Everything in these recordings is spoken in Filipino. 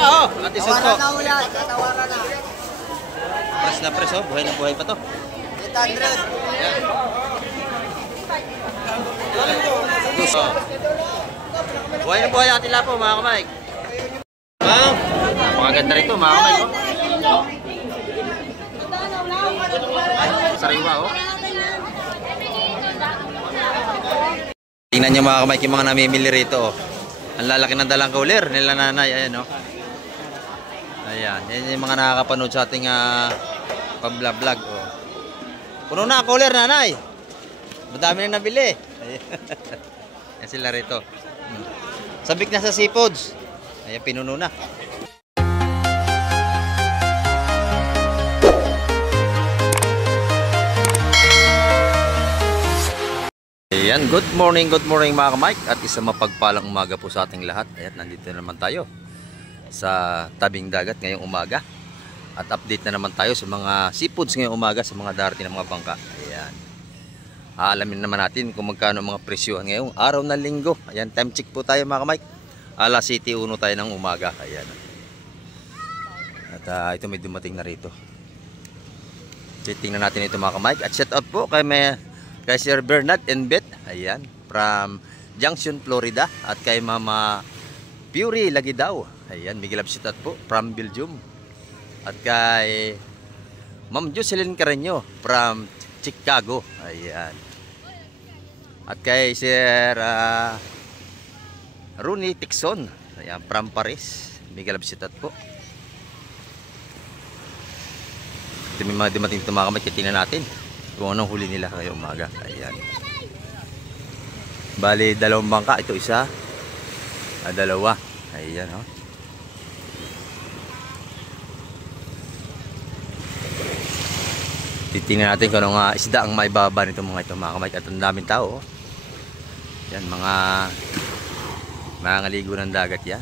pa, oh. Ate Soto. Tawaran na ulit. Tawaran na. Press na press, oh. Buhay na buhay pa to. 800. Ayan. Oh. Buhay na buhay Ate Lapo, mga kamay. Wow. Napakaganda rito, mga kamay, oh. Sariwa, oh. Tingnan nyo mga kamay, yung mga namimili rito, oh. Ang lalaki ng dalang cooler nila nanay, ayan, oh. Ayan, yan yung mga nakakapanood sa ating pag-vlog, oh. Puno na cooler, nanay. Madami na nabili. Ayan sila rito. Sabik na sa seafoods. Ayan, pinuno na. Ayan, good morning mga kamay. At isang mapagpalang umaga po sa ating lahat. Ayan, nandito naman tayo sa tabing dagat ngayong umaga. At update na naman tayo sa mga seafoods ngayong umaga sa mga darating na mga bangka. Ayan. Aalamin naman natin kung magkano mga presyohan ngayong araw na linggo. Ayan, time check po tayo mga kamay. Alas 7:01 tayo ng umaga. Ayan. At ito may dumating na rito. Titingnan natin ito mga kamay. At shout out po kay Sir Bernard and Beth. Ayan, from Junction, Florida. At kay Mama Fury Lagidaw. Ayan, Miguel Absitat po from Belgium. At kay Ma'am Jocelyn Carreño from Chicago. Ayan. At kay Sir Rooney Tixon. Ayan, from Paris. Miguel Absitat po. Ito may mga dumating tumakamay. Tingnan natin kung anong huli nila ngayong umaga. Ayan. Bali, dalawang bangka. Ito isa. Dalawa. Ayan, oh. Titingnan natin kung anong isda ang may baba nito mga ito mga kamay. At ang daming tao, oh. Yan, mga ngaligo ng dagat yan.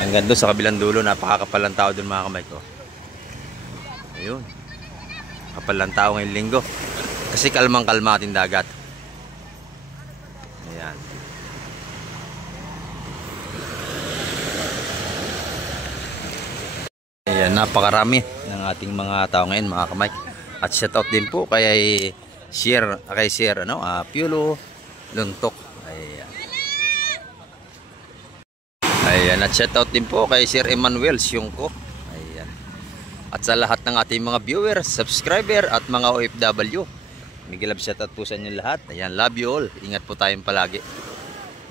Hanggang doon sa kabilang dulo, napakakapal ng tao doon mga kamay ko. Ayun. Kapal lang tao ngayong linggo. Kasi kalmang-kalma ating dagat. Ayan. Ayan, napakarami ng ating mga tao ngayon mga kamay. At shoutout din po kay Sir Piolo Luntok. Ayan. Ayan, at shoutout din po kay Sir Emmanuel Siungko. At sa lahat ng ating mga viewers, subscriber at mga OFW, Miguel shoutout po sa inyo lahat. Ayan, love you all. Ingat po tayong palagi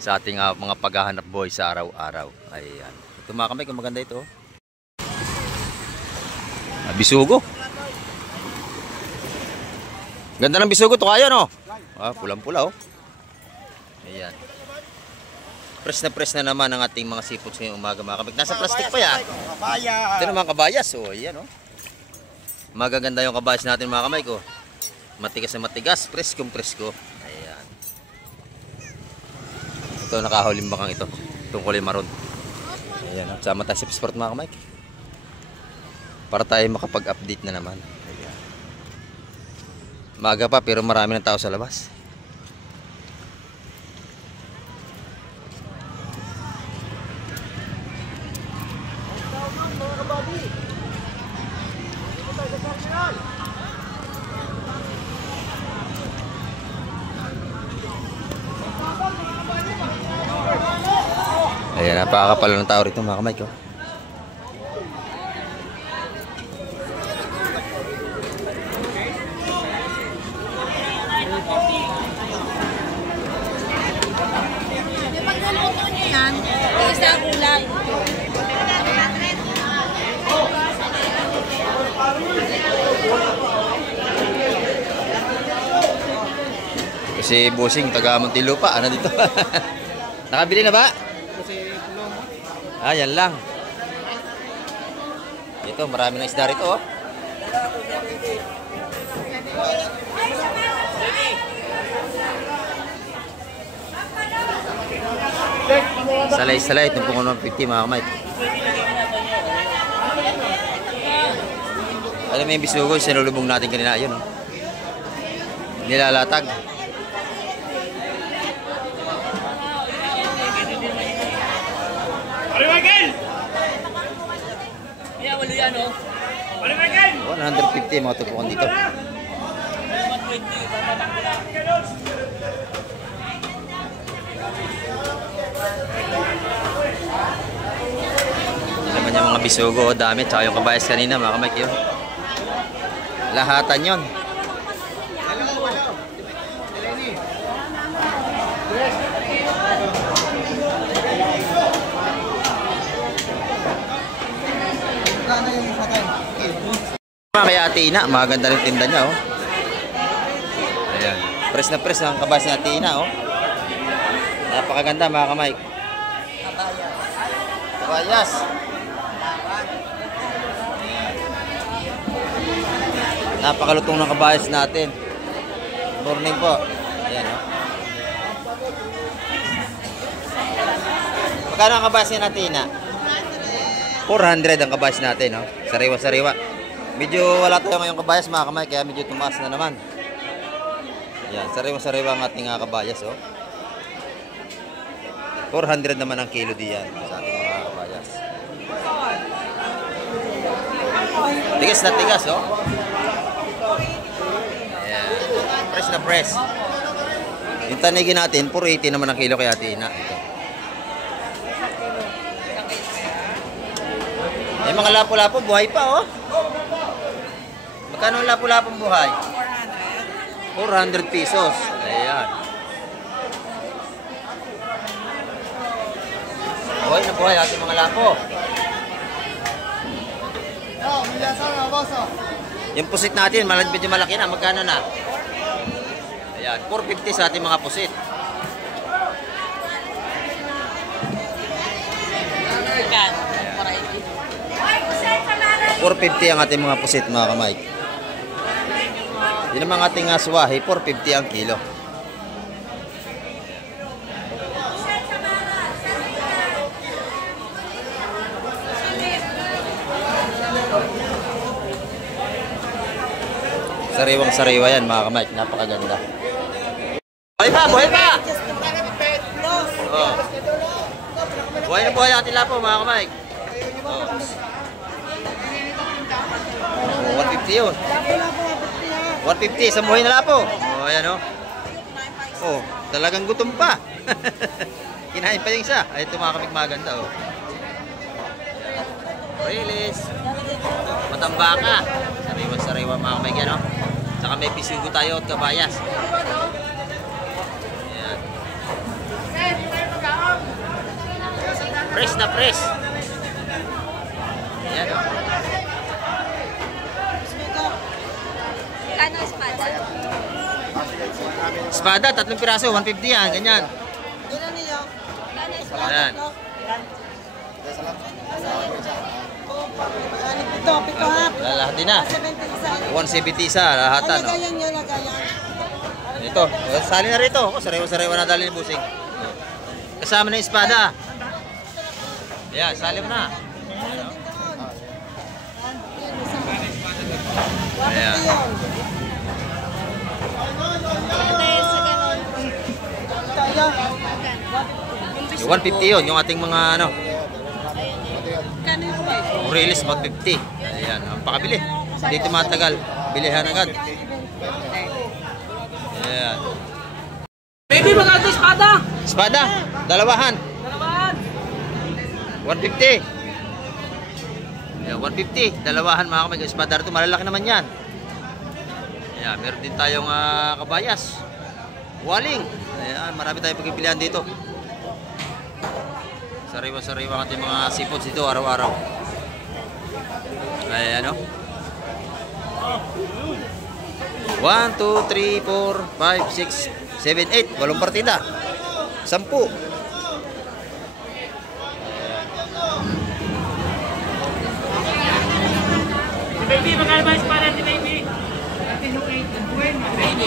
sa ating mga paghahanap buhay sa araw-araw. Ayan. Ito mga kamay, kung maganda ito. Bisugo. Ganda ng bisugo to kaya, no? Pulang-pula, oh. Ayan. Press na naman ang ating mga seafoods ngayong umaga mga kamay. Nasa plastic pa yan. Ito naman kabayas, oh. Ayan, oh. Magaganda yung kabayas natin mga kamay ko. Matigas na matigas, preskong presko. Ayan. Ito nakahuling bakang ito. Itong kulay maroon. Ayan, oh. Sama tayo sa Sport mga kamay. Para tayo makapag-update na naman. Ayan. Maaga pa pero marami ng tao sa labas. Ayan, napakakapal ng tao rito mga kamay ko. Pagkaluto niyo yan, isa kulay. Kasi bossing, taga Muntinlupa, ano dito? Nakabili na ba? Yan lang. Ito, marami ng isda rito, oh. Salay-salay, itong pungo ng 50 mga kamay. Alam mo yung bisugo, sinulubong natin kanina, yun, oh. Nilalatag. 150 mga tupukan dito. Yan naman yung mga bisugo, dami. Tsaka yung kabayas kanina, mga kamay yun. Lahatan yun. Kay Ate Ina, maganda rin tinda niya, oh. Ayan. Press na press ang kabayas ni Ate Ina, oh. Napakaganda, mga kamay. Kabayas. Napakalutong ng kabayas natin. Morning po. Ayan, oh. Magkano ang kabayas ni Ate Ina? 400 ang kabayas natin, oh. Sariwa-sariwa. Medyo wala tayo ngayong kabayas, mga kamay, kaya medyo tumaas na naman. Yan, sariwa-sariwa ang ating kabayas, oh. 400 naman ang kilo diyan sa ating mga kabayas. Tigas na tigas, oh. Ayan. Press na press. Yung tanigin natin, 480 naman ang kilo kay Ate Ina. Ito. May mga lapo-lapo, buhay pa, oh. Magkano ang lapo-lapong buhay? 400 pesos. Ayan. Buhay na buhay ating mga lapo. Yung pusit natin, medyo malaki na. Magkano na? Ayan, 450 sa ating mga pusit. Magkano? 450 ang ating mga pusit, mga kamay. Yun ang ating aswahi, 450 ang kilo. Sariwang-sariwa yan, mga kamay. Napakaganda. Buhay pa! Buhay pa! Oh. Buhay na buhay ating lapo, mga kamay. Oh. 150 yun. 150, isang buhay na lapo. Oh, ayan, oh. Oh, talagang gutom pa. Kinain pa yung isa. Ay, ito mga kamig maganda, oh. Release. Matambaka. Sariwa-sariwa mga kamig yan, oh. Saka may pisugo tayo at kabayas. Ayan. Press na press. Ayan, oh. Magkano espada? Espada, 3 piraso, 150 yan, ganyan. Ilan niyo? Magkano espada? Ayan. Ito, pito ha. Lahat din na. 170 isa, lahatan. Oh. Lagayan nyo, lagayan. Ito, sali na rito. Oh, sariwa-sariwa na dali ni Busing. Kasama na yung espada. Ayan, sali mo na. Ayan. Yung 150 yun, yung ating mga ano. Release 150. Ayan, ang pakabili. Dito matagal. Bilihan agad. Ayan. Baby, magkano espada? Espada, dalawahan. 150. Ayan, 150. Dalawahan mga kamay. Espada rito, malalaki naman yan. Ayan, meron din tayong kabayas. Waling. Ayan, marami tayong pagpipilian dito. Sariwa-sariwa ang ating mga seafoods dito araw-araw. Ayan, o. 1, 2, 3, 4, 5, 6, 7, 8. 8 partida. 10. Baby, magkano ba espada ni baby?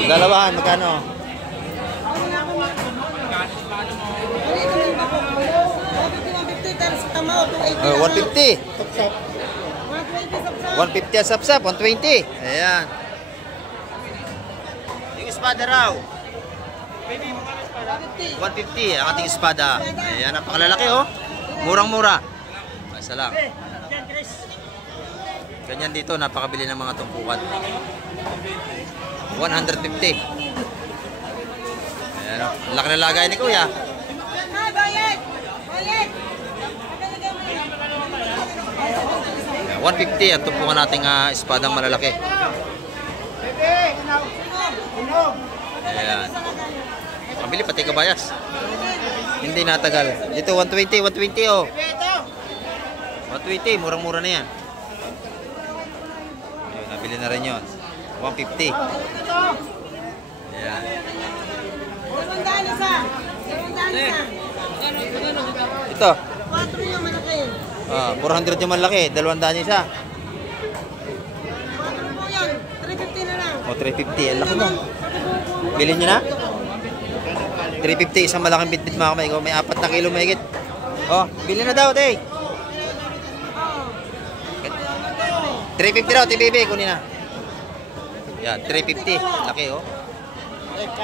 Dalawahan, magkano? 150. 150 ang sapsap, 120. Ayan. Yung espada raw. 150 ang ating espada. Ayan, napakalalaki, oh. Murang-mura. Isa lang. Ganyan dito, napakabili ng mga tumpukan. 150. Ayan o. Laki na lagay ni Kuya. Hi, Bayet! Bayet! 150 at tumpukan nating espadang malalaki. Ayan. Pabili pati kabayas. Hindi natagal. Dito 120, 120 oh. 120, murang-mura na yan. Ayun, nabili na rin yun. 150. Ayan. 200 isa! 200 isa! Ito. 4 yung malaki. 400 yung malaki. 200 isa. 4 po yan. 350 na lang. O 350. Ang laki mo. Bilhin nyo na? 350. Isang malaking bitbit mga kamay ko. May 4 na kilo mahigit. Oh, bilhin na daw, te. 350 daw, TBB. Kunin na. Yan, 350. Laki, oh.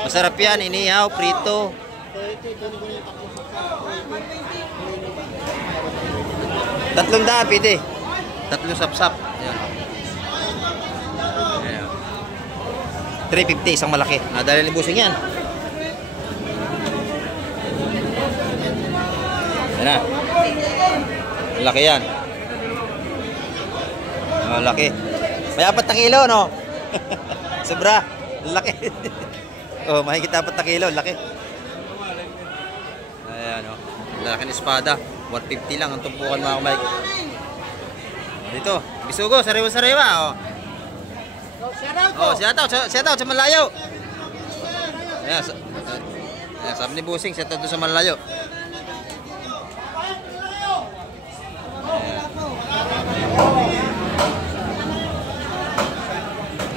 Masarap yan. Inihaw, prito. 300, pwede. 3 sapsap. Yan. Ayan. 350, isang malaki. Nadali ni Busing yan. Yan na. Laki yan. Laki. May 4 na kilo, no? Sobra. Laki. Oh, mahigit 4 na kilo. Laki. Ayan, oh. Laki ng espada. 150 lang ang tumpukan mga kamay. Dito. Bisugo. Sariwa-sariwa, oh. Oh, shout out sa malayo. Ayan, ayan, sabi ni Busing, shout out sa malayo.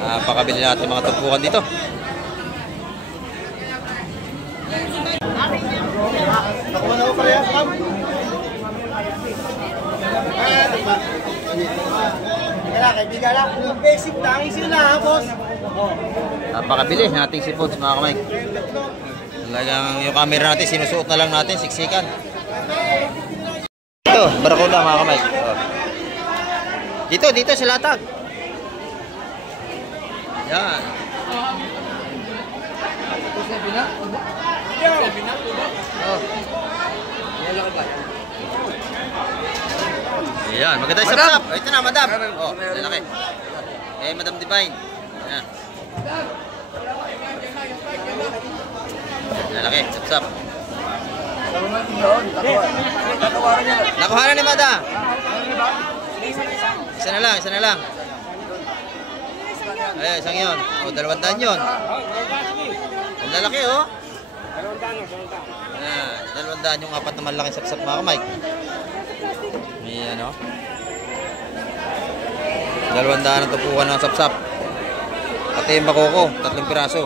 Napakabili natin mga tumpukan dito. Nakuha na ko pala yan, Pam. Kaibigan lang. Basic tangi sila, ha, boss? Napakabili nating seafoods mga kamay. Talagang yung camera natin, sinusuot na lang natin, siksikan. Ito, barakuda mga kamay. Oh. Dito sa latag. Yan. Oh. Ayan, maganda yung sap-sap. Ito na, madam. Oh, lalaki. Madam Divine. Ayan. Lalaki, sap-sap. Nakuha na ni madam. Isa na lang. Ayan, isang yun. O, 200 yun. Ang lalaki, oh. Ayan, 200 yung 4 na malaking sapsap mga kamay. Ayan, oh. 200 ang tupukan ng sapsap. Pati yung bakoko, 3 piraso.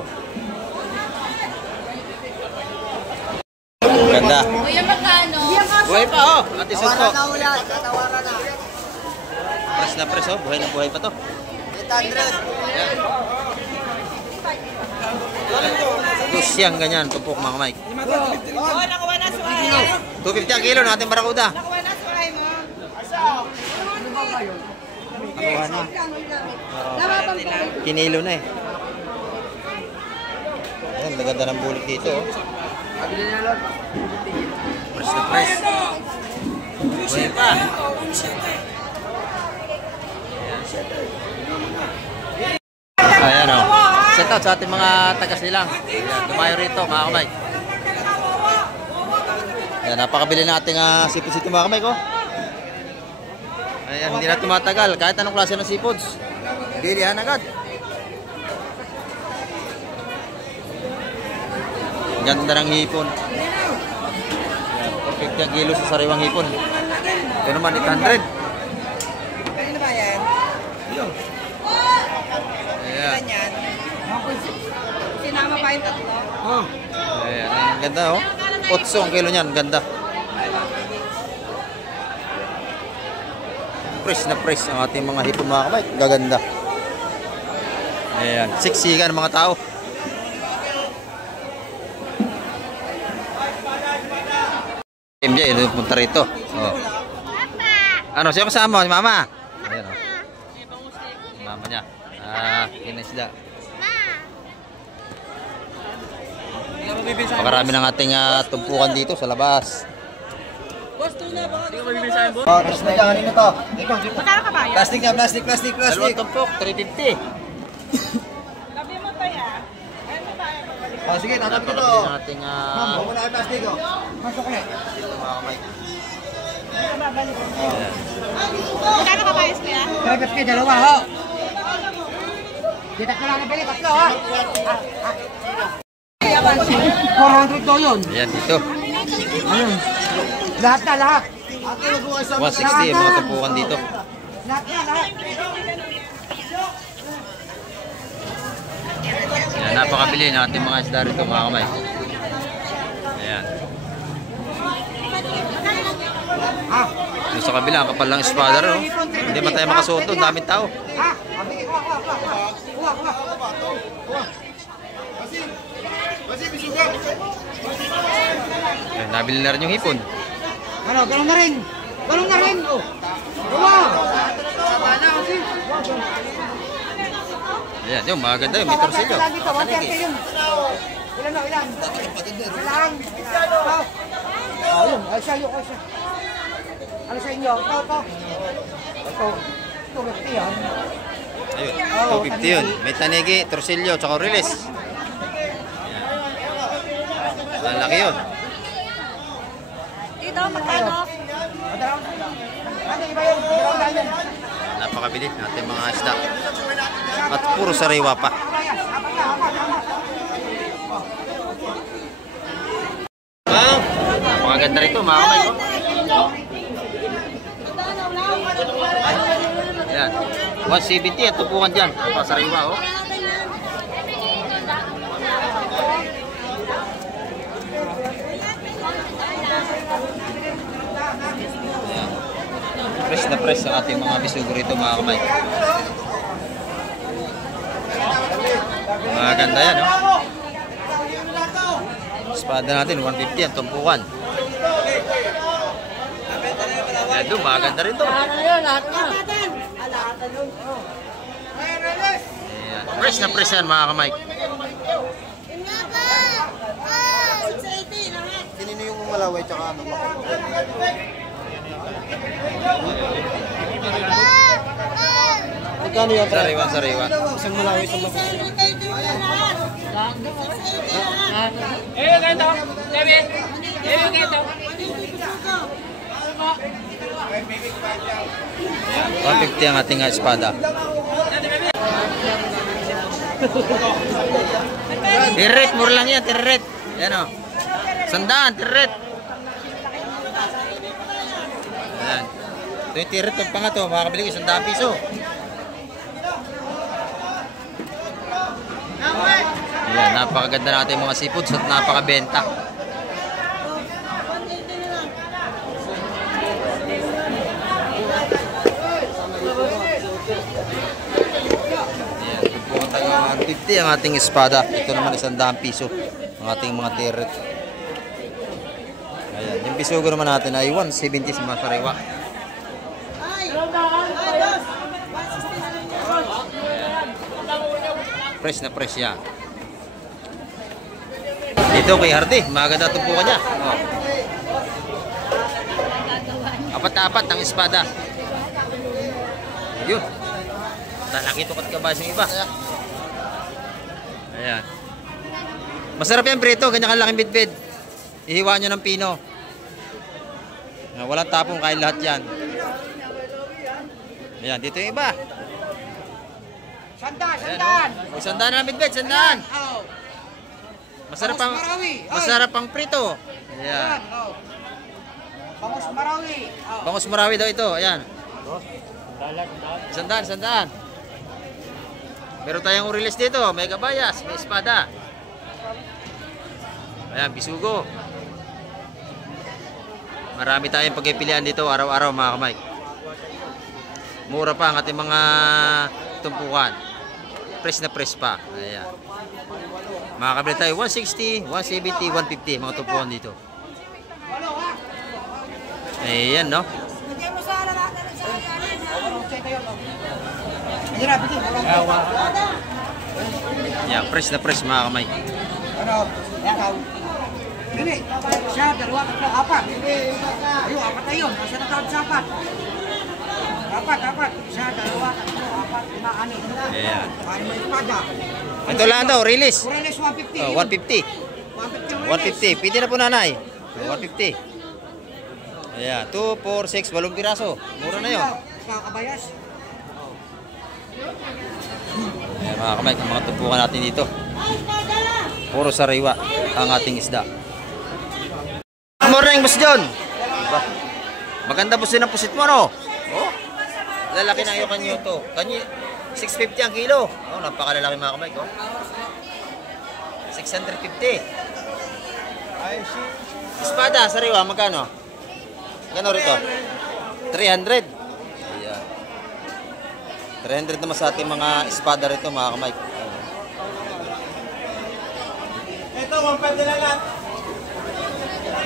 Ganda. Kuya, magkano? Buhay pa, oh. Ate Sus po. ulit. Tatawaran na. Press na press, oh. Buhay na buhay pa to. 800. Ayan. Dusyang ganyan, tupok mga kamay. Oh, nakuha na suhay. 250 ang kilo natin barakuda. Nakuha na suhay mo. Nakuha na. Kinilo na eh. Ayan, maganda ng bulik dito, oh. Press na press. Buhay pa. Ayan, oh. Set out sa ating mga taga-silang. Ayan, tumayo rito mga kamay. Ayan, napakabili natin seafoods ito mga kamay ko. Ayan, hindi na tumatagal. Kahit anong klase ng seafoods, bilihan agad. Ganda ng hipon. Ayan, 450 ang kilo sa sariwang hipon. Ito naman, 800. Kanino ba yan? Ayan. Yan. Sinama pa yung tatlo? Ayan, ang ganda, oh. 8 ang kilo niyan, ganda. Fresh na fresh ang ating mga hipon mga kamay. Gaganda. Ayan, siksikan ng mga tao. MJ, punta rito. Oh. Ano, siya kasama mo? Si Mama? Ayan, oh. Kinisda. Pakarami ng ating tumpukan dito sa labas. Tapos na dyan, ano to? Magkano ka ba yan? Plastic na, plastic. Dalawang tumpok, 350. Sabi mo tayo. Ano ba? Oh, sige, tatabi ko to. Napakabili ng ating Ma'am, huwag mo na kayo plastic, oh. Masok ulit. dito mga kamay. Magkano ka ba yan, kuya? Private kayo, dalawa, ho. Kita ko lang nabili, tatlo, ha? 400 to yun. Ayan, dito. Ayun. Lahat na, lahat. Ate, magbukas sa 160 yung mga tumpukan dito. Lahat na, lahat. Ayan, napakabili ng ating mga isda rito mga kamay. Ayan. Ah, Yung sa kabila, ang kapal lang espada rin. Oh. Hindi man tayo makasuot doon, daming tao. ah, abigay, kuha. Ayan, nabili na rin yung hipon. Ano, ganun na rin. Oh. Gawa. Ayan, yung maganda yung may torsilyo. Lagi to, 130 yun. Ilan na, ilan? Ilan? Ito. Ayun, ay siya. Ano sa inyo? Ito. Ito. 250 yan. Ayun, 250 yun. May tanigi, torsilyo, tsaka rilis. Malaki yun. Dito, magkano? Ano, iba yun? Dalawang daan yun. Napakabili natin mga isda. At puro sariwa pa. Wow! Napakaganda rito mga kamay ko. Ayan. 170 at tupukan dyan. Napasariwa oh. Ayan. Fresh na fresh ang ating mga bisugo rito mga kamay. Maganda yan oh. Espada natin 150 ang tumpukan. Ayan doon, maganda rin to. Ayan. Fresh na fresh yan mga kamay. Kinino yung malaway tsaka ano? Magkano yan? Sariwa. Isang malaway, isang malaway. Ganito. David. Ganito. 150 ang ating espada. Tiret, mura lang yan, tiret. Yan o. Sandaan, tiret. Ayan. Ito yung tiret ng pangato, makakabili ko 100 piso. Ayan, napakaganda natin mga seafoods at napakabenta. Ayan, ito po ang taga 150 ang ating espada. Ito naman 100 piso ang ating mga tiret. Ayan, yung bisugo naman natin ay 170 sa mga sariwa. Fresh na fresh yan. Dito kay Hardy, maganda tumpukan niya. Oh. Apat-apat ang espada. Yun. Talaki ito katkabaas yung iba. Ayan. Masarap yan prito, ganyan kalaking bitbit. Ihiwa nyo ng pino. Walang tapong, kain lahat yan. Ayan, dito yung iba. Sandaan! O, sandaan na bitbit, sandaan. Masarap ang prito. Ayan. Bangus Marawi. Bangus Marawi daw ito. Ayan. Sandaan. Meron tayong urilis dito. May kabayas, may espada. Ayan, bisugo. Marami tayong pagpipilian dito araw-araw mga kamay. Mura pa ang ating mga tumpukan. Press na press pa. Ayan. Makakabili tayo 160, 170, 150 mga tumpukan dito. Ayan no. Hirap, hindi. Yan, fresh na fresh mga kamay. Ano? Ikaw. Hindi. Siya, dalawa, tatlo, apat. Ayun, apat na yun. Nasa na sa apat. Apat. Siya, dalawa, tatlo, apat, lima, anim. Ayan. Ay, may espada. Ito lang daw, release. Kureles 150. Oh, 150. 150. Pwede na po nanay. 150. Ayan, 2, 4, 6, 8 piraso. Mura na yun. Kakabayas. Ayan mga kamay, mga tumpukan natin dito. Puro sariwa ang ating isda. Good morning, Boss John. Maganda po ang pusit mo, no? Oh, lalaki na yung kanyo to. Kanyo, 650 ang kilo. Oh, napakalalaki mga kamay ko. 650. Espada, sariwa, magkano? Magkano rito? 300. Ayan. 300 naman sa ating mga espada rito mga kamay. Ito, 1.5 na lang.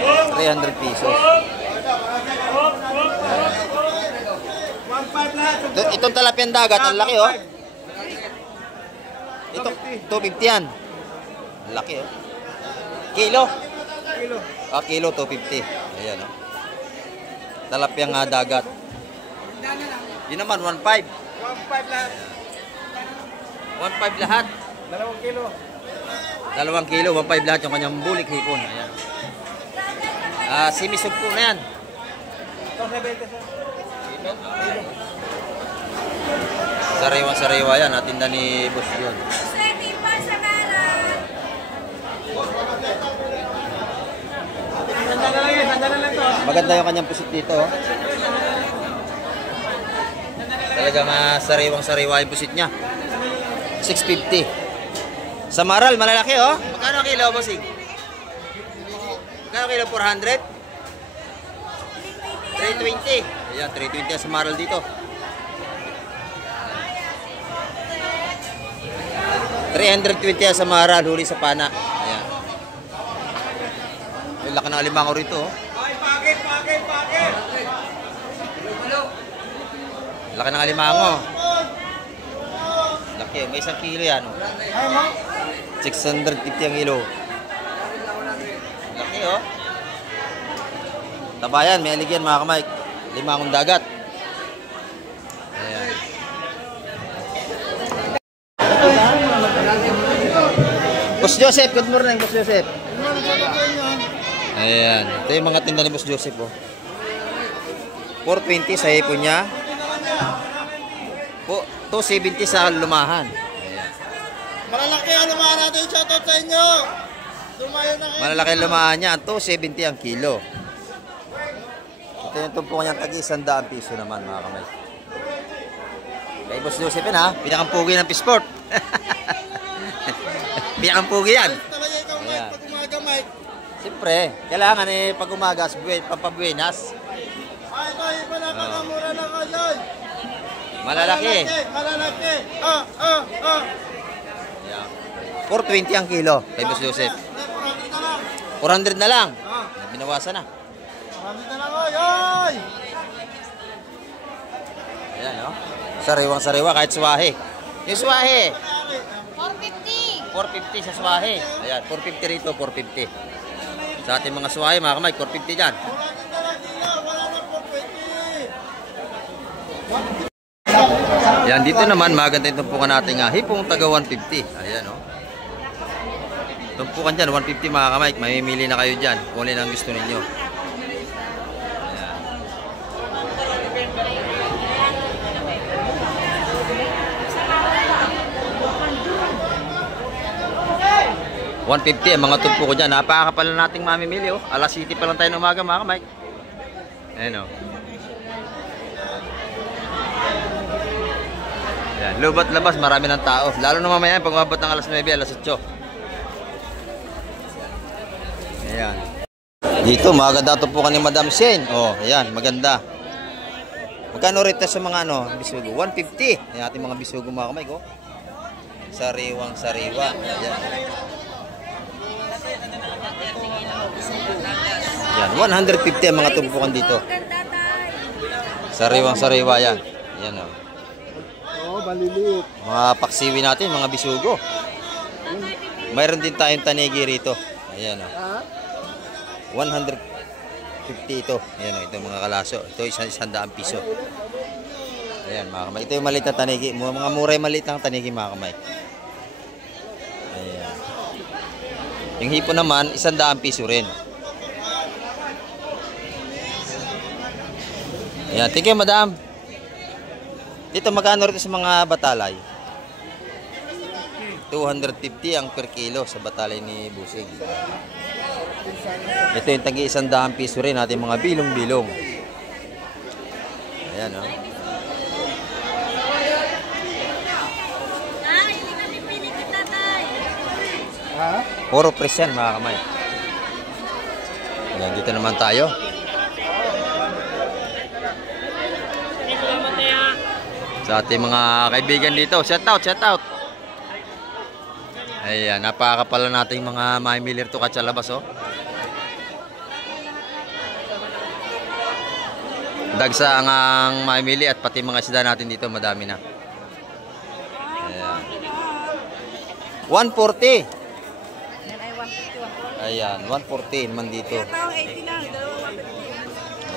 300 pesos. 1.5 lahat. Itong talapyan dagat, ang laki oh. Ito, 250 yan. Ang laki oh. Kilo? Kilo 250. Ayan oh. Talapyan nga dagat. Yun naman, 1.5. 1.5 lahat. 1.5 lahat. 2 kilo. 2 kilo, 1.5 lahat yung kanyang bulik hipon. Ayan. Simisog po na yan. Ito, 70 sir. Sariwa-sariwa yan. Natinda ni Boss John. Sandala lang to. Maganda yung kanyang pusit dito. Oh. Talagang sariwang-sariwa yung pusit niya. 650. Sa Maral, malalaki oh. Magkano kilo, bossing? Magkano kilo? 400? 320. Ayan, 320 sa Maral dito. 320 sa Maral, huli sa Pana. Ayan. Yung laki ng alimango rito oh. Pakit. Laki ng alimango. Laki, may 1 kilo yan. Oh. 650 ang kilo. Laki oh. Tabayan, may aligyan mga kamay. Limangong dagat. Ayan. Boss Joseph, good morning Boss Joseph. Ayan, ito yung mga tinda ni Boss Joseph oh. 420 sa hipon niya. 270 sa lumahan. Ayan. Malalaki ang lumahan natin. Shoutout sa inyo. Lumayo na kayo. Malalaki lumahan niya, 270 ang kilo. Ito yung tumpukan niyang tag-100 piso naman mga kamay. Kay Boss Joseph yun ha, pinakampugi ng Pisport. Pinakampugi yan. Talaga ikaw, Mike. Pag umaga, Mike. Siyempre, kailangan pag umagas, pampabuenas. Ito, iba na pagkamura na kayo. Malalaki. Malalaki. 420 ang kilo kay Boss Joseph. 400 na lang. Binawasan na. Marami na lang, oy! Ayan, no? Sariwang-sariwa kahit suwahe. Yung suwahe, 450. 450 sa suwahe. Ayan, 450 rito, 450. Sa ating mga suwahe, mga kamay, 450 dyan. Wala na po, 20. Ayan, dito naman, maganda yung tumpukan natin nga. Hipong taga 150. Ayan, no? Tumpukan dyan, 150 mga kamay. Mamimili na kayo dyan kung alin ang gusto ninyo. Ayan. 150 ang mga tumpo ko dyan. Napakakapal na nating mamimili oh. Alas 7 pa lang tayo ng umaga mga kamay. Ayan oh. Ayan, lubat labas, marami ng tao. Lalo na mamaya pag umabot ng alas 9, alas 8. Ayan. Dito maganda tumpukan ni Madam Shane. Oh, ayan, maganda. Magkano rito sa mga bisugo? 150. Ayan ating mga bisugo mga kamay ko. Sariwang sariwa. Ayan. Yan, 150 ang mga tumpukan dito. Sariwang sariwa yan. Yan o. Oo, maliliit. Mga paksiwi natin, mga bisugo. Mayroon din tayong tanigi rito. Ayan o. Ha? 150 ito. Ayan o, ito mga kalaso. Ito 100 piso. Ayan mga kamay. Ito yung maliit na tanigi. Mga muray maliit ang tanigi mga kamay. Ayan. Yung hipo naman, 100 piso rin. Ayan, thank you madam. Dito magkano rito sa mga batalay? 250 ang per kilo sa batalay ni Busing. Ito yung tagi 100 piso rin natin mga bilong-bilong. Ayan o. Ha? Puro press yan mga kamay. Ayan, dito naman tayo. Sa ating mga kaibigan dito. Shout out, shout out. Ayan, napakapala natin mga mamimili rito katsa labas oh. Dagsa ang mamimili at pati mga isda natin dito madami na. Ayan. 140. Ayan, 140 naman dito.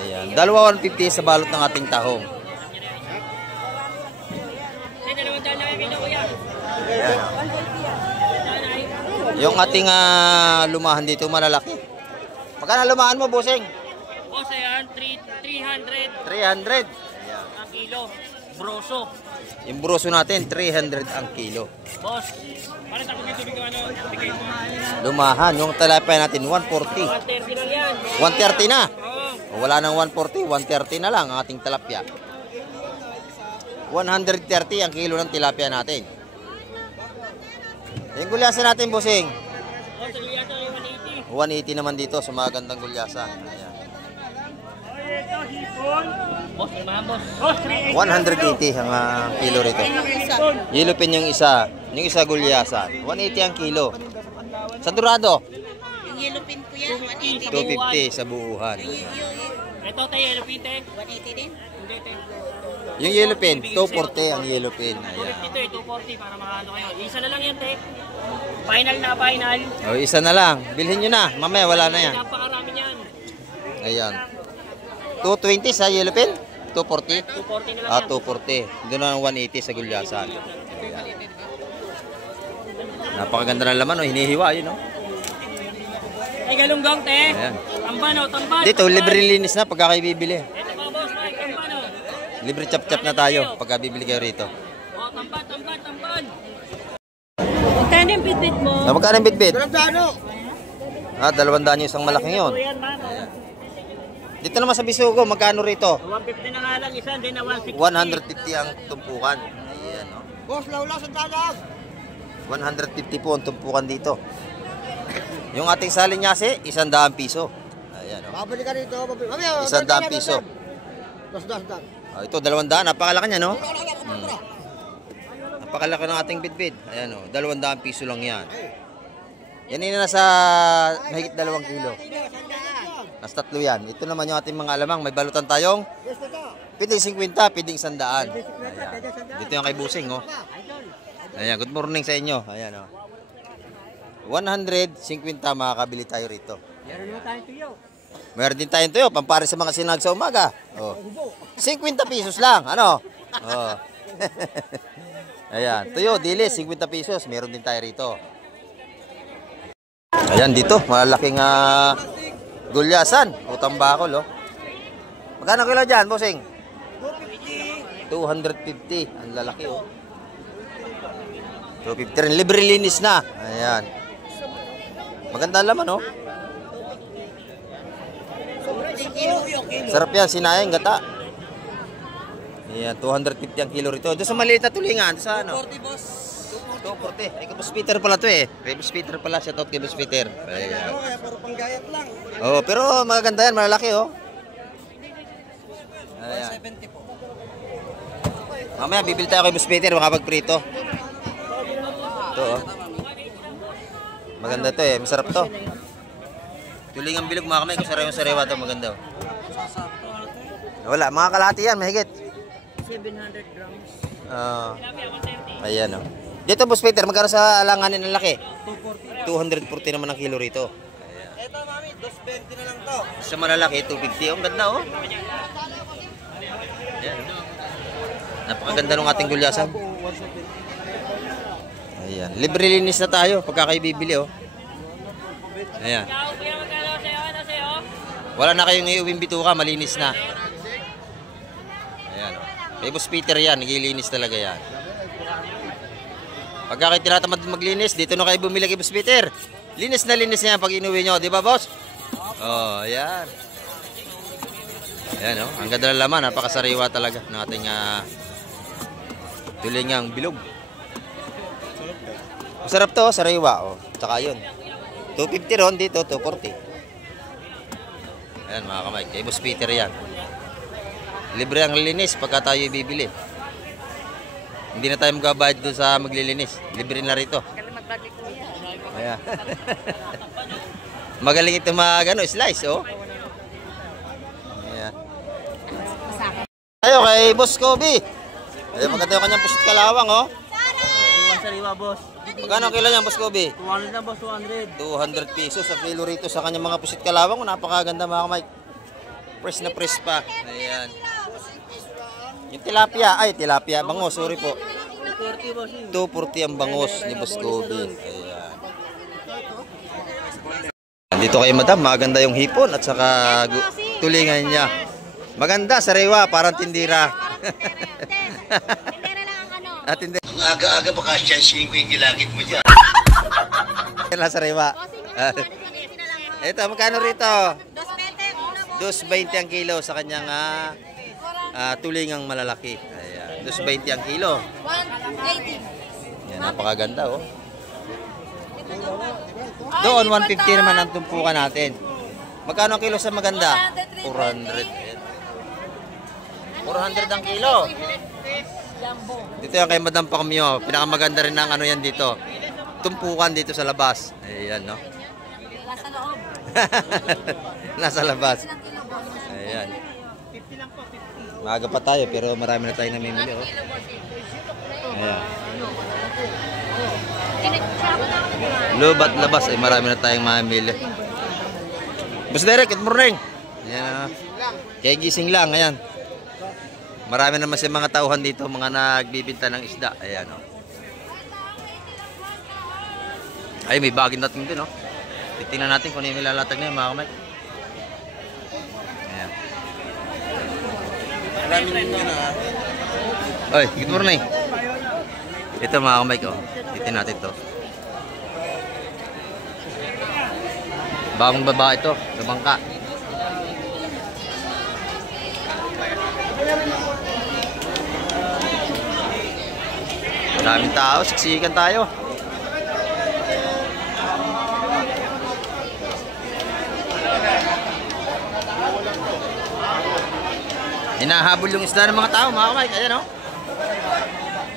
Ayan, dalawa 150 sa balot ng ating tahong. Ayan. Yung ating lumahan dito malalaki. Magkano lumahan mo, Busing? Boss, ayan, 300 300. ang kilo. Broso. Yung broso natin, 300 ang kilo. Boss, palit ako dito bigyan ano, bigay mo. Lumahan, yung talapay natin, 140. 130 lang yan. 130 na. Oo. O, wala nang 140, 130 na lang ang ating tilapia. 130 ang kilo ng tilapia natin. Yung gulyasan natin, Busing. Boss, yata yung 180 180. naman dito sa mga gandang gulyasan. Ayan. Boss, limahan boss. Boss, 180 ang kilo rito. Yellow pin yung isa gulyasan. 180 ang kilo. Sa Dorado, Yung yellow pin ko yan, 180. 250 sa buuhan. Ito tayo, lupite. 180 din? Hindi, te. Yung yellow pin, 240 ang yellow pin. Ayan. 250 to eh, 240 para makaano kayo. Isa na lang yan, te. Final na, final. O, isa na lang. Bilhin nyo na. Mamaya wala na yan. Napakarami niyan. Ayan. 220 sa yellow pin? 240? 240 na lang Ah, yan. 240. Doon na 180 sa gulyasan. Napakaganda ng laman, oh. Hinihiwa, yun, oh. Ay, galunggong, te. Ayan. Tamban, oh, tamban. Dito, libre linis na pagka kayo bibili. Ito pa, boss, ay, tamban, oh. Libre chap-chap na tayo pagka bibili kayo rito. Oh, tamban, tamban, tamban. Magkano yung bitbit mo? Ah, magkano yung bitbit? Dano? Ah, 200 yung isang malaking yun. Ito yan, mano. Dito naman sa Bisugo, magkano rito? 150 na nga lang, isa, hindi na 160. 150 ang tumpukan. Ayan, oh. Boss, laula sa dalag. 150 po ang tumpukan dito. Yung ating salinyase, 100 piso. Ayan, oh. Babalik ka rito. Mamaya, 100 piso. Das. Ah, ito, 200. Napakalaki niya, no? Napakalaki ng ating bitbit. Ayan, oh. 200 piso lang yan. Yan yun na nasa mahigit 2 kilo. Nasa 3 yan. Ito naman yung ating mga alamang. May balutan tayong pwedeng 50, pwedeng 100. Ayan. Dito yung kay Busing, oh. Ayan, good morning sa inyo. Ayan, oh. 150 makakabili tayo rito. Meron din tayong tuyo, pampare sa mga sinag sa umaga. Oh. 50 pesos lang, ano? Oh. Ayan, tuyo, dilis, 50 pesos. Meron din tayo rito. Ayan, dito, malaking gulyasan. Utang bakol, oh. Magkano kilo dyan, Busing? 250. Ang lalaki, oh. 250 rin. Libre linis na. Ayan. Maganda laman, oh. Sarap yan, sinayang gata. Ayan, 250 ang kilo rito. Doon sa maliit na tulingan, sa ano? 240, boss. 240. Ay, kay Boss Peter pala to eh. Kay Boss Peter pala. Shout out kay Boss Peter. Ayan. Puro panggayat lang. Oh, pero maganda yan, malalaki, oh. Ayan. 70 po. Mamaya, bibili tayo kay Boss Peter, makapagprito. Ito, oh. Maganda to eh, masarap to. Tulingang bilog mga kamay, kung sariwa to, maganda, oh. Wala, mga kalahati yan, mahigit. 700 grams. Ayan o. Dito, Boss Peter, magkano sa alanganin ng laki? 240 naman ang kilo rito. Ito, mami, 220 na lang to. Sa malalaki, 250. Ang ganda oh. Ayan. Napakaganda ng ating gulyasan. Ayan. Libre linis na tayo pagka kayo bibili oh. Ayan. Wala na kayong iuwing bituka, malinis na. Ayan oh. Kay Boss Peter yan, nagilinis talaga yan. Pagka kayo tinatamad maglinis, dito na kayo bumili kay Boss Peter. Linis na yan pag inuwi nyo, di ba boss? Oh, ayan. Ayan oh, ang ganda ng laman, napakasariwa talaga ng ating tulingang bilog. Masarap to, sariwa oh. Tsaka yun. 250 ron dito, 240. Ayan mga kamay, kay Boss Peter yan. Libre ang linis pagka tayo bibili. Hindi na tayo magbabayad doon sa maglilinis. Libre na rito. Ayan. Magaling ito slice oh. Ayan. Tayo kay Boss Kobe. Ayan, maganda yung kanyang pusit kalawang oh. Iwan sariwa, boss. Magkano kilo niyan, Boss Kobe? 200 na, boss, 200. 200 pesos sa kilo rito sa kanyang mga pusit kalawang. Napakaganda mga kamay. Fresh na fresh pa. Ayan. Yung tilapia, bangus, sorry po. 240, boss. 240 ang bangus ni Boss Kobe. Ayan. Dito kay Madam, maganda yung hipon at saka tulingan niya. Maganda, sariwa, parang tindira. At hindi. Ang aga-aga baka siyansihin ko yung gilagit mo dyan. Kailan sariwa. Ito, magkano rito? 220 ang kilo sa kanyang tulingang malalaki. Ayan, 220 ang kilo. 180. Yan, napakaganda oh. Doon, 150 naman ang tumpukan natin. Magkano ang kilo sa maganda? 400. Ayan. 400 ang kilo. Dito yan kay Madam Pacmio. Pinakamaganda rin ng ano yan dito. Tumpukan dito sa labas. Ayan, no? Nasa loob. Nasa labas. Ayan. Maaga pa tayo pero marami na tayo namimili. Oh. Ayan. Lubat labas ay marami na tayong mamili. Boss Derek, good morning. Ayan. Kaya gising lang. Ayan. Marami naman sa mga tauhan dito, mga nagbibinta ng isda. Ayan, oh. Ay, may bagin natin din, oh. Titingnan natin kung ano yung nilalatag na yun, mga kamay. Ayan. Oy, good morning. Ito mga kamay ko. Titingnan natin to. Bagong baba ito, sa bangka. Maraming tao, siksikan tayo. Hinahabol yung isda ng mga tao, mga kamay. Ayan, oh.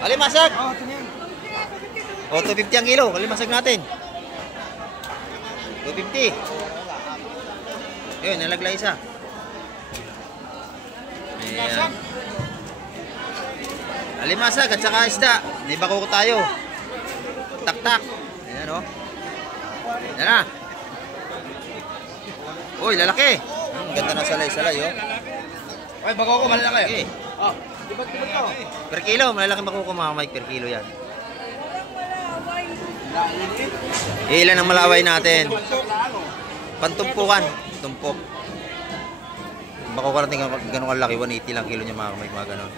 Alimasag! O, 250 ang kilo. Alimasag natin. 250. Yun, nalagla isa. Ayan. Alimasag at saka isda. May bako ko tayo. Tak-tak. Ayan, oh. Ayan na. Uy, lalaki. Ganda na salay-salay, oh. Ay, bako ko, malalaki. Okay. Oh, dibat to. Per kilo, malalaking bako ko mga Mike. Per kilo yan. Ilan ang malaway natin? Pantumpukan. Tumpok. Bako ko natin ganun kalaki. 180 lang kilo niya mga Mike. Mga ganun.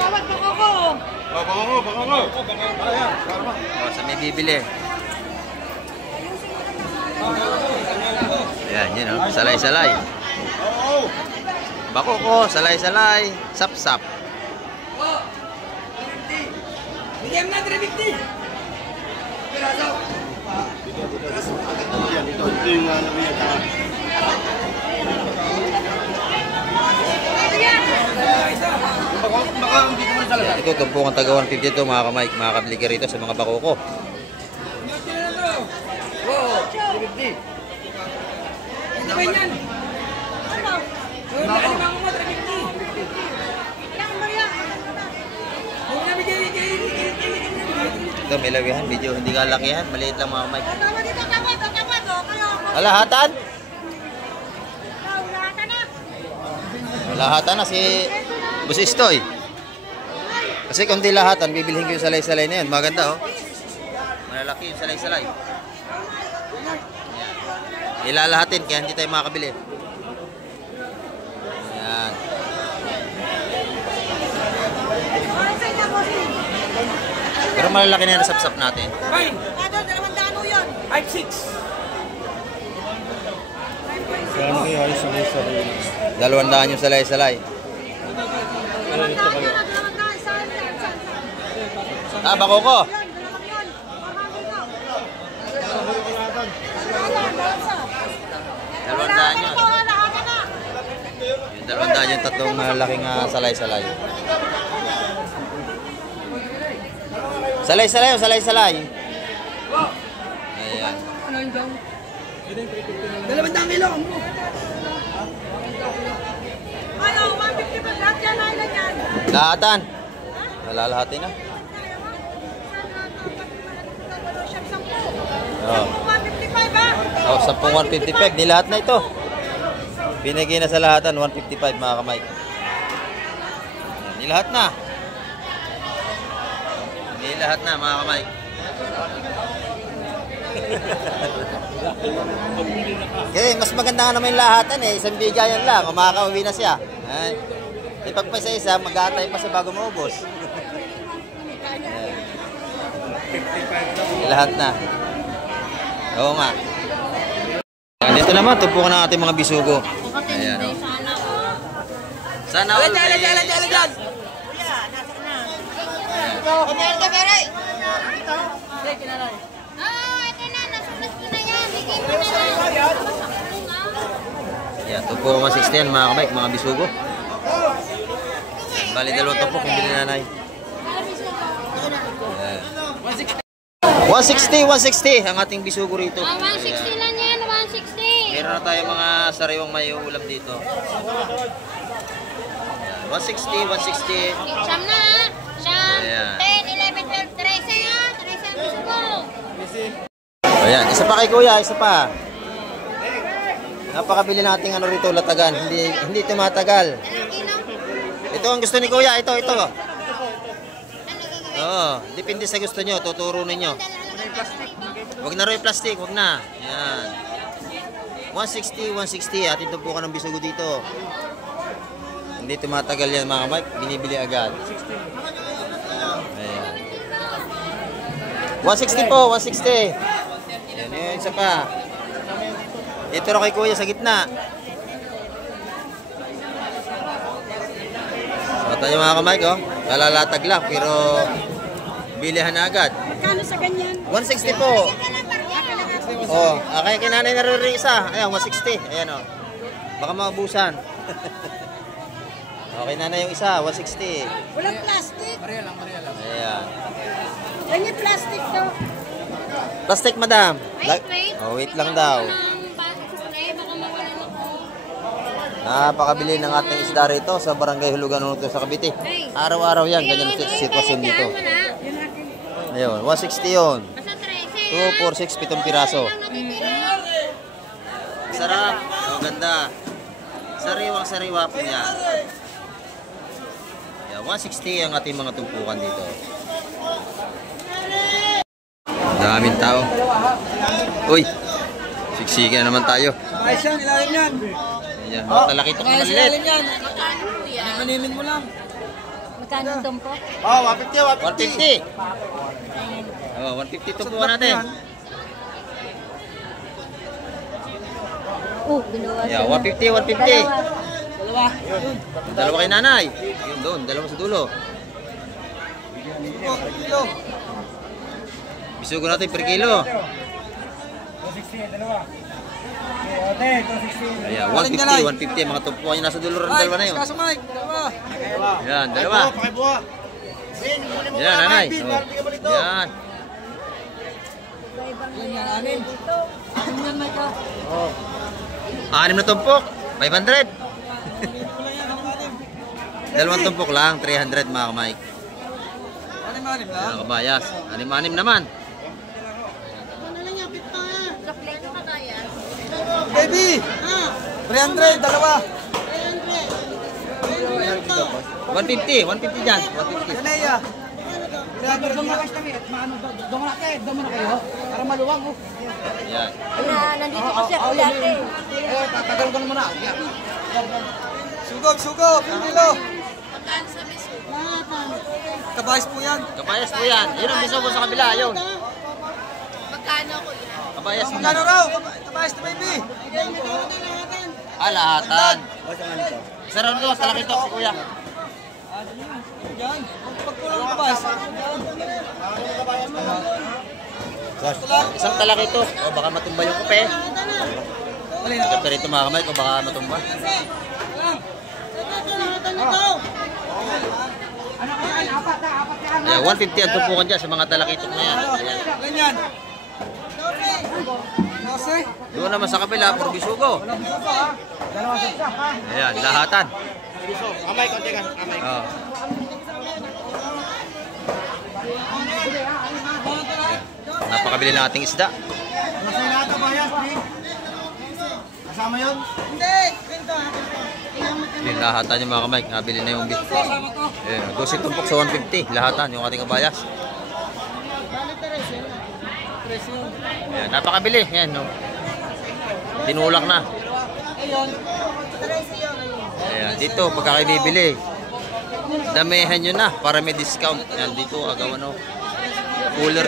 Tawad mo ako. Bako ko. O, sa may bibili. Ayan, yun, oh. Salay-salay. Bako ko, salay-salay. Sap-sap. Bigyan mo na 350. Ito yung nabiyag. Baka hindi ko man talaga. Ito, tumpukan taga 150 ito mga kamay. Makakabili ka rito sa mga bako ko. Oo, 350. Ano ba yan? Ano? Yung nakalima mo 350. may lawihan. Medyo hindi kalakihan. Maliit lang mga kamay. Tama dito, tawad, oh. Kayo, Lahatan? Lahatan na si Busistoy. Kasi kung di lahatan, bibilhin ko yung salay-salay na yan. Maganda, oh. Malalaki yung salay-salay. Ilalahatin, kaya hindi tayo makakabili. Ayan. Pero malalaki na yung nasapsap natin. Fine. Ano, 200 yun. 5-6. 200 yung salay-salay. Ah, bako ko. 200 yun. Yung 200 yung tatlong malaking salay-salay. Salay-salay o salay-salay? Ayan. 200 kilo. Ano, 150 pa lahat yan, ay lang yan. Lahatan. Nalalahati na. Oh. 155 ha? Oh, 10 155. Nilahat na ito. Binigay na sa lahatan 155 mga kamay. Nilahat na. Nilahat na mga kamay. Okay, mas maganda nga naman yung lahatan eh. Isang bigayan lang. Kung makakauwi na siya. Ay. Ipag pa sa isa, mag-aatay pa siya bago maubos. Lahat na. Oo nga. Dito naman, tumpukan ng ating mga bisugo. Ayan, oh. Sana all. Jalan. Ito na, nasunas ko na yan. Bigay mo na yan. Ayan, tumpukan mga 60 yan, mga kamay, mga bisugo. Bali, dalawang tumpok yung bili nanay. Ayan. 160 ang ating bisugo rito. 160 lang yan, 160. Meron na tayo mga sariwang may ulam dito. 160. Siyam na ha? Siyam, Ayan. 10, 11, 12, 13 ha? 13 ang gusto ko. Ayan, isa pa kay kuya, isa pa. Napakabili nating ano rito, latagan. Hindi tumatagal. Anong kilo? Ito ang gusto ni kuya, ito. Ano gagawin? Oo, depende sa gusto nyo, tuturo ninyo. Wag na rin plastic, wag na. Ayan. 160. Atin tumpukan ng bisugo dito. Hindi tumatagal yan mga kamay, binibili agad. Ayan. 160 po, 160. Yan yun, isa pa. Ito rin kay kuya sa gitna. So tayo mga kamay ko, kalalatag lang pero bilihan na agad. Kano sa ganyan? 160 po. Oh, kaya kinanay na rin isa. Ayan, 160. Ayan oh. Baka maubusan. Okay na yung isa, 160. Walang plastic. Ayan. Ganyan plastic to. Plastic, madam. Wait. Oh, wait lang daw. Baka mawalan ako. Napakabili ng ating isda rito sa Barangay Hulugan Uno sa Cavite. Araw-araw yan, ganyan ang sitwasyon dito. Ayun, 160 yun. Basta 13. 2, 4, 6, 7 piraso. Sarap. Oh, ganda. Sariwang-sariwa po yan. Yeah, 160 ang ating mga tumpukan dito. Daming tao. Uy, siksikan naman tayo. Ayos yan, ilalim yan. Ayan, mga talakitok na maliit. yan. Manimin mo lang. Magkano ang tumpo? Oh, 150. 150. Oh, 150 tumpukan natin. Binuwas. Yeah, 150. Dalawa. Dalawa kay nanay. Yun doon, dalawa sa dulo. Bisugo natin per kilo. 260, dalawa. Ayan, 150 mga tumpukan yung nasa dulo rin, dalawa na yun. Kaso Mike, dalawa. Ayan, dalawa. Pakibuha. Win, kunin mo Yan, ka, nanay. Vin, Oh. balik ka balik to. Yan. Yan, anin. Anin yan, Mike. 6 na tumpok, 500. Dalawang tumpok lang, 300 mga Mike. Anim-anim lang. Ayan, kabayas. Anim-anim naman. Chocolate ka kaya? Baby! 300, dalawa. 150. 150 dyan. 150. Kanaya. 300 lang guys kami at maano doon na kayo para maluwag oh. Ayan. Nandito kasi ako dati. Tagal ko na muna. Sugop, kilo. Kabayas po yan. Kabayas po yan. Yun ang bisugo sa kabila. Yun. Magkano ko yan? Kabayas mo Magkano na. raw? Kabayas na baby. Ah, lahatan. Isa raw nito. Talaki ito si kuya. Yan. Pagkulang ng kabayas. Isang talaki ito. O baka matumba yung kape. Maganda rito mga kamay ko baka matumba. Ayan, 150 ang tumpukan dyan sa mga talakitok na yan. Ayan. Ganyan. 12. Doon naman sa kabila, puro bisugo. Dalawa sa ha. Ayan, lahatan. Kamay, konti ka. Kamay. Oh. Napakabili ng ating isda. Masaya lahat ang bayas, please. Kasama yun? Yung lahatan yung mga kamay, nabili na yung beef. Ayan, 12 tumpok sa 150, lahatan yung ating kabayas. Ayan, napakabili. Ayan, no. Tinulak na. Ayan, dito, pagka kayo bibili, damihan nyo na para may discount. Ayan, dito, agaw ano.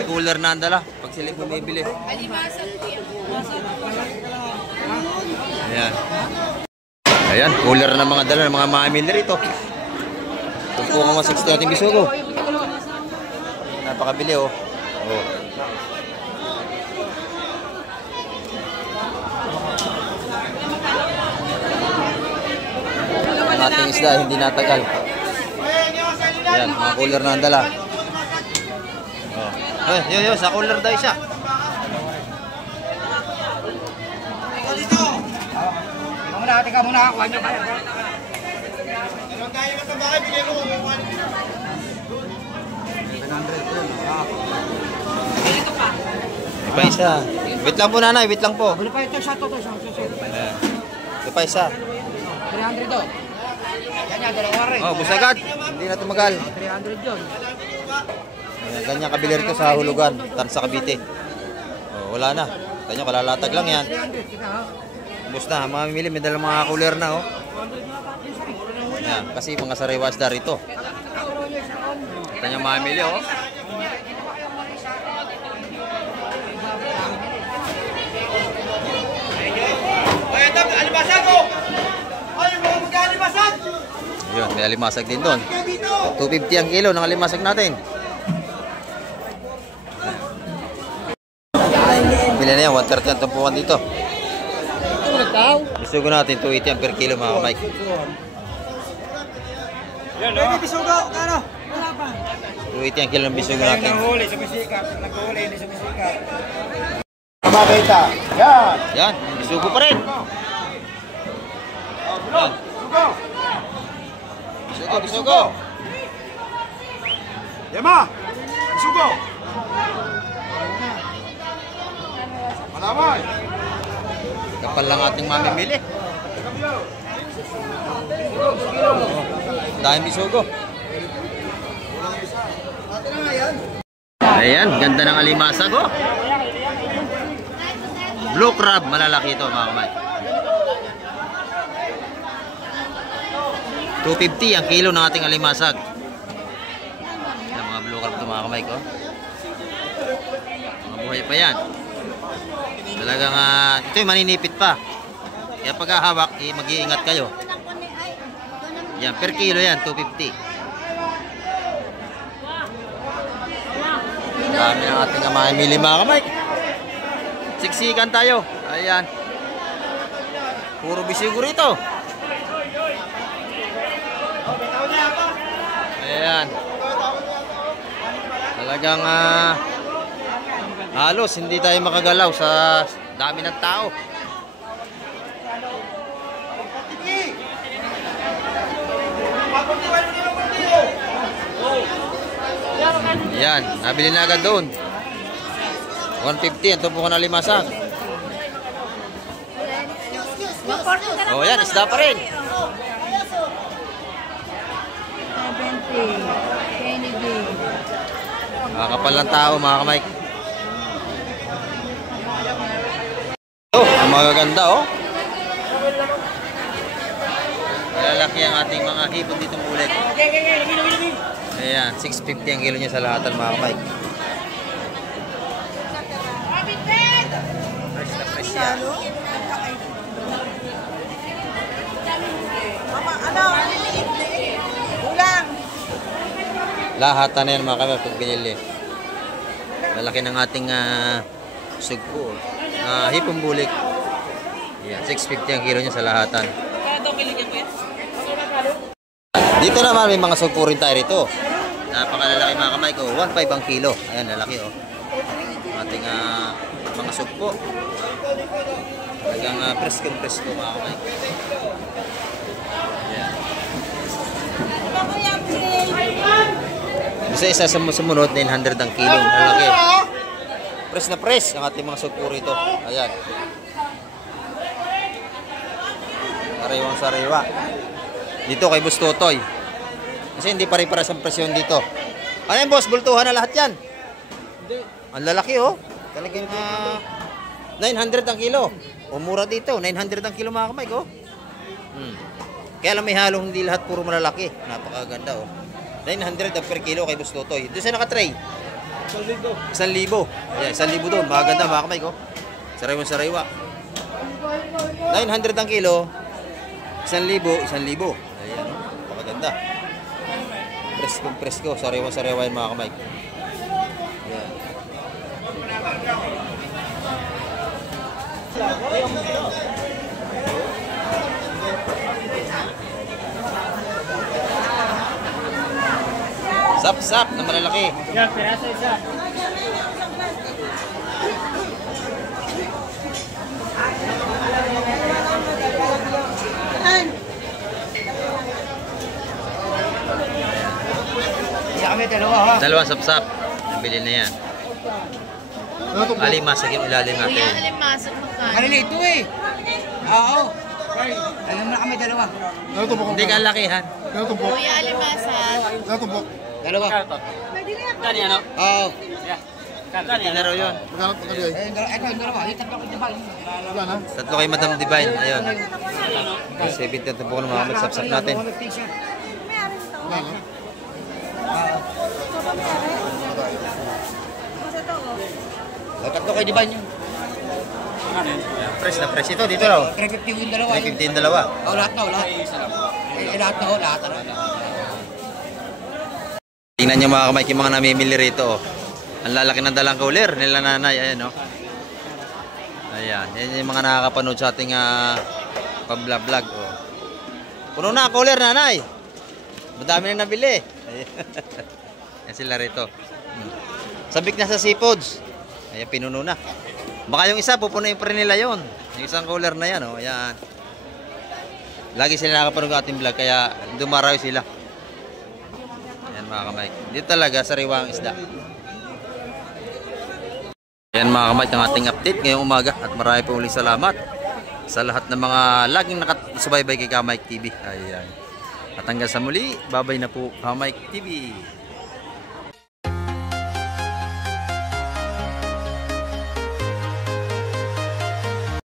Cooler na ang dala pag sila bumibili. Ayan. Ayan, cooler na mga dala ng mga mamili rito. Tumpukan 160 ating bisugo. Napakabili oh. Oh. Ang ating isda hindi natagal. Ayan, mga cooler na ang dala. Oh. Yun, sa cooler daw siya. Teka muna, kuha nyo kayo. Ano tayo matabakay, bigyan ko. May pa isa. Wait lang po nanay, wait lang po. Ano pa ito? Sa to. Ayan. May pa isa. 300 do. Yan, dalawa rin. Oh, busagad. Hindi na tumagal. 300 yun. Ayan, ganyan kabili rito sa Hulugan, Tansa Cavite. Oh, wala na. Ganyan, kalalatag lang yan. 300, kita ha. Ubus na, mamimili, may dalang mga cooler na oh. Ayan, kasi mga sariwas na rito. Ganyan mamimili oh. Ay, ito, alimasag ko! Ay, mga mag-alimasag! Ayun, may alimasag din doon. Kaya dito! 250 ang kilo ng alimasag natin. Bili na yan, 130 ang tumpukan dito. Bisugo natin, 280 ang per kilo mga kamay. Baby, bisugo, kano? 280 ang kilo ng bisugo natin. Naghuli sa bisikap, hindi sa bisikap. Makita. Yan! Yan, bisugo pa rin. Yan. Bisugo. Yama! Sugo! Malaway! Kapal lang ating mamimili. Dahil bisugo. Ayan, ganda ng alimasag oh. Blue crab, malalaki ito mga kamay. 250 ang kilo ng ating alimasag. Yan, mga blue crab ito mga kamay ko. Mga buhay pa yan. Talagang ito yung maninipit pa. Kaya pag hahawak, mag-iingat kayo. Yan, per kilo yan, 250. Dami ng ating mamimili mga kamay. Siksikan tayo. Ayan. Puro bisigo rito. Ayan. Talagang halos hindi tayo makagalaw sa dami ng tao. Ayan, nabili na agad doon. 150, ito po ko na limasan. Oh, yan, isda pa rin. 70. Kennedy. Makakapal ng tao, mga kamay. Oh, ang magaganda, oh. Lalaki ang ating mga hipon dito ulit. Ayan, 650 ang kilo niya sa lahatan, mga kamay. Fresh na fresh yan. Ulang. Lahatan na yan, mga kamay, pag binili. Lalaki ng ating sugpo. Hipon bulik. Ayan, 650 ang kilo niya sa lahatan. Dito naman may mga sugpo rin tayo rito. Napakalalaki, mga kamay ko. 1.5 ang kilo. Ayan, lalaki, oh. Ating mga sugpo. Talagang presko, mga kamay. Ayan. Isa sa sumunod, 900 ang kilo. Lalaki. Press na press ang ating mga sugpo rito. Ayan. Sariwang sariwa. Dito kay Boss Totoy. Kasi hindi pare-pares ang presyon dito. Ano yan, boss? Bultuhan na lahat yan? Hindi. Ang lalaki, oh. Talagang 900 ang kilo. O mura dito. 900 ang kilo, mga kamay ko. Kaya lang may halong hindi lahat puro malalaki. Napakaganda, oh. 900 ang per kilo kay Boss Totoy. Doon sa naka-tray. 1,000. 1,000. Ayan, 1,000 doon. Maganda, mga kamay ko. Sariwang sariwa. 900 ang kilo. 1,000. 1,000. Ayan, napakaganda. Presko. Sariwa yan, mga kamay. Ayan. Sap na malalaki. Yan, piraso isa. Kami dalawa, ha? Dalawang sap. Nabili na yan. Alimasag yung ilalim natin. Maliliit ito eh. Oo. Alam mo na kami dalawa. Hindi ka lakihan. Kuya Alimasag. Dalawa. Kani ano? Oo. Kani ano? Laro yun. Ito yung dalawa. Yung tatlo ko diba? Tatlo kay Madam Divine. Ayun. 70 ito po ng mga magsapsap natin. Tatlo kayo diba yun? Fresh na fresh ito. Dito raw. 350 yung dalawa. 350 yung dalawa. Oo, lahat na. Lahat na. Lahat na. Tingnan nyo, mga kamay, yung mga namimili rito. Oh. Ang lalaki ng dalang cooler nila nanay. Ayan, oh. Ayan. Yan yung mga nakakapanood sa ating pag-vlog. Oh. Puno na cooler, nanay. Madami na nabili. Yan sila rito. Sabik na sa seafoods. Ayan, pinuno na. Baka yung isa, pupunuin pa rin nila yun. Yung isang cooler na yan, oh. Ayan. Lagi sila nakakapanood ng ating vlog, kaya dumarayo sila. Ayan, mga kamay. Dito talaga, sariwa ang isda. Ayan, mga kamay, ang ating update ngayong umaga. At marami po ulit salamat sa lahat ng mga laging nakasubaybay kay Kamike TV. Ayan. At hanggang sa muli, babay na po Kamike TV.